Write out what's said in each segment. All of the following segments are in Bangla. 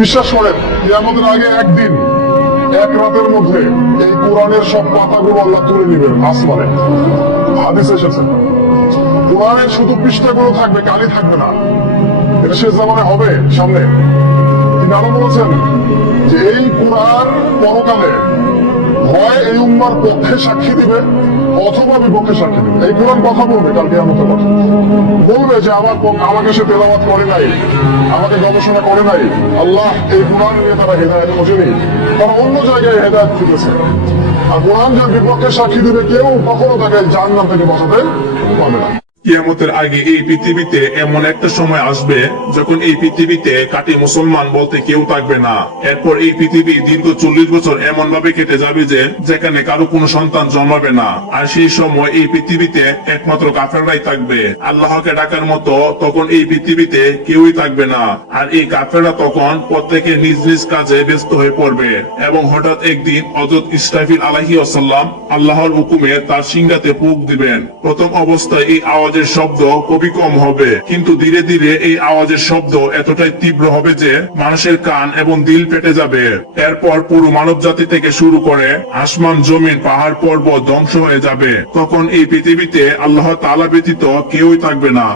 বিশ্বাস করেন কিয়ামতের আগে একদিন এক রাতের মধ্যে এই কোরআনের সব পাতাগুলো আল্লাহ তুলে নিবেন আসমানে। হাদিস এসেছে কোরআনের শুধু পৃষ্ঠাগুলো থাকবে, কালি থাকবে না। এটা শেষ জামানে হবে সামনে। তিনি আরো বলেছেন যে এই কোরআন পরকালে হয় এই উম্মার পক্ষে সাক্ষী দিবে অথবা বিপক্ষে সাক্ষী দিবে। এই কোরআন কথা বলবে কাল কিয়ামতের কথা, বলবে যে আমাকে সে তেলাওয়াত করে নাই, আমাকে গবেষণা করে নাই। আল্লাহ এই কোরআন নিয়ে তারা হেদায়েত খোঁজেনি, তারা অন্য জায়গায় হেদায়েত খুঁজেছে। আর কোরআন যার বিপক্ষে সাক্ষী দিবে কেউ কখনো তাকে জাহান্নাম থেকে বাঁচাতে পারবে না। কিয়ামতের আগে এই পৃথিবীতে এমন একটা সময় আসবে যখন এই পৃথিবীতে কাটি মুসলমান বলতে কেউ থাকবে না। এরপর এই পৃথিবী দীর্ঘ 40 বছর এমন ভাবে কেটে যাবে যে যেখানে কারো কোনো সন্তান জন্মাবে না। আর সেই সময় এই পৃথিবীতে একমাত্র কাফেররাই থাকবে। আল্লাহকে ডাকার মতো তখন এই পৃথিবীতে কেউই থাকবে না। আর এই কাফেররা তখন প্রত্যেকে নিজ নিজ কাজে ব্যস্ত হয়ে পড়বে। এবং হঠাৎ একদিন হযরত ইসরাফিল আলাইহিস সালাম আল্লাহর হুকুমে তার সিংহাতে ফুঁক দিবেন। প্রথম অবস্থায় এই আওয়াজের শব্দ খুবই কম হবে, কিন্তু ধীরে ধীরে এই আওয়াজের শব্দ এতটাই তীব্র হবে যে মানুষের কান এবং দিল ফেটে যাবে। এরপর পুরো মানব জাতি থেকে শুরু করে আসমান জমিন পাহাড় পর্বত ধ্বংস হয়ে যাবে। তখন এই পৃথিবীতে আল্লাহ তাআলা ব্যতীত কেউই থাকবে না।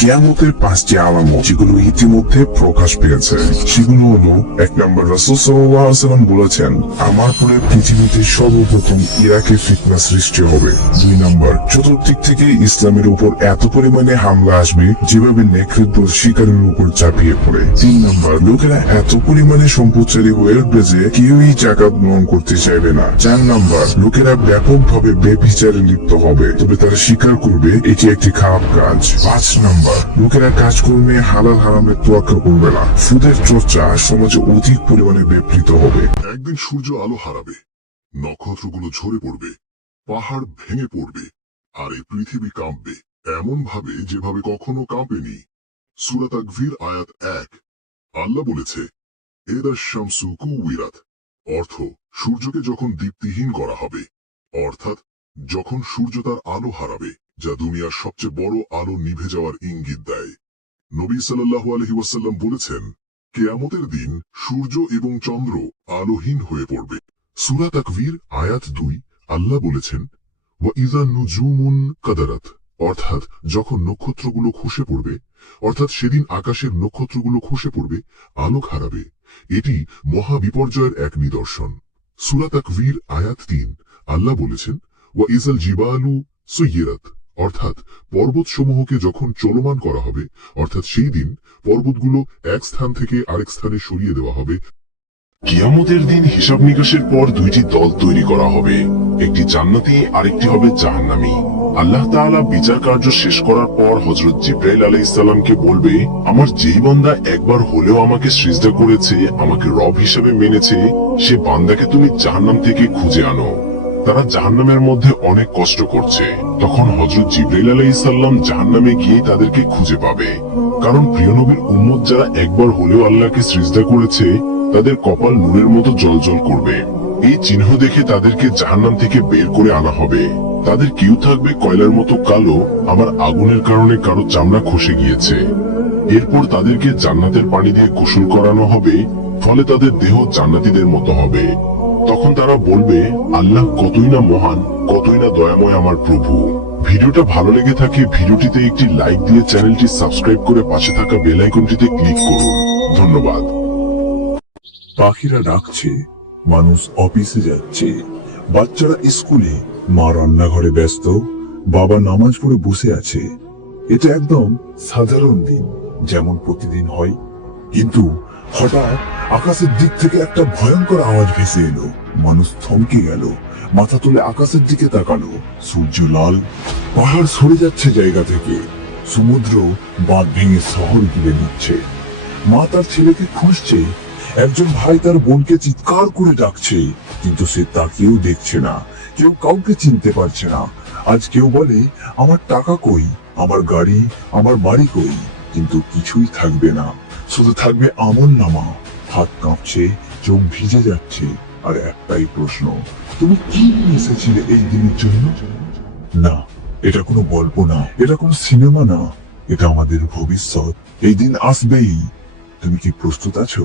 কিয়ামতের 5টি আলামত যেগুলো ইতিমধ্যে প্রকাশ পেয়েছে সেগুলো হলো, 1 নম্বর, রাসূল সাল্লাল্লাহু আলাইহি ওয়াসাল্লাম বলেছেন আমার পরে পৃথিবীতে সর্বপ্রথম ইরাকে ফিতনা সৃষ্টি হবে। 2 নম্বর, চতুর্দিক থেকে ইসলামের উপর এত পরিমাণে হামলা আসবে যেভাবে নেকড়ের শিকারের উপর চাপিয়ে পড়ে। 3 নম্বর, লোকেরা এত পরিমাণে সম্পদশালী হয়ে উঠবে যে কেউই যাকাত গ্রহণ করতে চাইবে না। 4 নম্বর, লোকেরা ব্যাপকভাবে ব্যভিচারে লিপ্ত হবে, তবে তারা স্বীকার করবে এটি একটি খারাপ কাজ। 5 নম্বর, লোকেরা কাজকর্মে হালাল হারামের তোয়াক্কা করবে না। সুদের চর্চা সমাজে অধিক পরিমাণে ব্যাপৃত হবে। একদিন সূর্য আলো হারাবে, নক্ষত্রগুলো ঝরে পড়বে, পাহাড় ভেঙে পড়বে, আর এই পৃথিবী কাঁপবে এমন ভাবে যেভাবে কখনো কাঁপেনি। সূরা তাকবীর আয়াত 1। আল্লাহ বলেছে এদা শামসু কুওয়িরাত, অর্থ সূর্যকে যখন দীপ্তিহীন করা হবে, অর্থাৎ যখন সূর্য তার আলো হারাবে, যা দুনিয়ার সবচেয়ে বড় আলো নিভে যাওয়ার ইঙ্গিত দেয়। নবী সাল্লাল্লাহু আলাইহি ওয়াসাল্লাম বলেছেন কিয়ামতের দিন সূর্য এবং চন্দ্র আলোহীন হয়ে পড়বে। সূরা তাকবীর আয়াত 2। আল্লাহ বলেছেন ওয়া ইযা নুজুমুন কাদারাত, অর্থাৎ যখন নক্ষত্রগুলো খসে পড়বে, অর্থাৎ সেদিন আকাশের নক্ষত্রগুলো খসে পড়বে, আলোক হারাবে। এটি মহা বিপর্যয়ের এক নিদর্শন। সূরা তাকবীর আয়াত 3। আল্লাহ বলেছেন ওয়া ইযাল জিবালু সুয়িরাত, অর্থাৎ পর্বতসমূহকে যখন চলমান করা হবে, অর্থাৎ সেই দিন পর্বতগুলো এক স্থান থেকে আরেক স্থানে সরিয়ে দেওয়া হবে। কিয়ামতের দিন হিসাব নিকাশের পর 2টি দল তৈরি করা হবে, একটি জান্নাতি আরেকটি হবে জাহান্নামী। আল্লাহ তাআলা বিচার কার্য শেষ করার পর হযরত জিবরাইল আলাইহিস সালামকে বলবে আমার যেই বান্দা একবার হলেও আমাকে সিজদা করেছে, আমাকে রব হিসেবে মেনেছে, সে বান্দাকে তুমি জাহান্নাম থেকে খুঁজে আনো। তারা জাহান্নামের মধ্যে অনেক কষ্ট করছে। তখন হযরত জিবরাইল আলাইহিস সালাম জাহান্নামে গিয়ে তাদেরকে খুঁজে পাবে, কারণ প্রিয় নবীর উম্মত যারা একবার হলেও আল্লাহকে সিজদা করেছে তাদের কপাল নূরের মতো জ্বলজ্বল করবে। এই চিহ্ন দেখে তাদেরকে জাহান্নাম থেকে বের করে আনা হবে। তাদের কেউ থাকবে কয়লার মতো কালো, আবার আগুনের কারণে কারো চামড়া খসে গিয়েছে। এরপর তাদেরকে জান্নাতের পানি দিয়ে গোসল করানো হবে, ফলে তাদের দেহ জান্নাতীদের মতো হবে। তখন তারা বলবে আল্লাহ কতই না মহান, কতই না দয়াময় আমার প্রভু। ভিডিওটা ভালো লেগে থাকে ভিডিওটিতে একটি লাইক দিয়ে চ্যানেলটি সাবস্ক্রাইব করে পাশে থাকা বেল আইকনটিতে ক্লিক করুন। ধন্যবাদ। পাখিরা ডাকছে, মানুষ অফিসে যাচ্ছে, বাচ্চারা স্কুলে, মা রান্নাঘরে ব্যস্ত, বাবা নামাজ পড়ে বসে আছে। এটা একদম সাধারণ দিন, যেমন প্রতিদিন হয়। কিন্তু হঠাৎ আকাশের দিক থেকে একটা ভয়ঙ্কর আওয়াজ ভেসে এলো। মানুষ থমকে গেল, মাথা তুলে আকাশের দিকে তাকালো। সূর্য লাল, পাহাড় সরে যাচ্ছে জায়গা থেকে, সমুদ্র বাঁধ ভেঙে শহর গিলে নিচ্ছে। মা তার ছেলেকে খুঁজছে, একজন ভাই তার বোনকে চিৎকার করে ডাকছে, কিন্তু সে তাকেও দেখছে না। কেউ কাউকে চিনতে পারছে না। আজ কেউ বলে আমার টাকা কই, আমার গাড়ি, আমার বাড়ি কই, কিন্তু কিছুই থাকবে না, শুধু থাকবে আমলনামা। হাত কাঁপছে, চোখ ভিজে যাচ্ছে, আর একটাই প্রশ্ন, তুমি কি নিয়ে এসেছিলে এই দিনের জন্য? না, এটা কোনো গল্প না, এটা কোনো সিনেমা না, এটা আমাদের ভবিষ্যৎ। এই দিন আসবেই। তুমি কি প্রস্তুত আছো?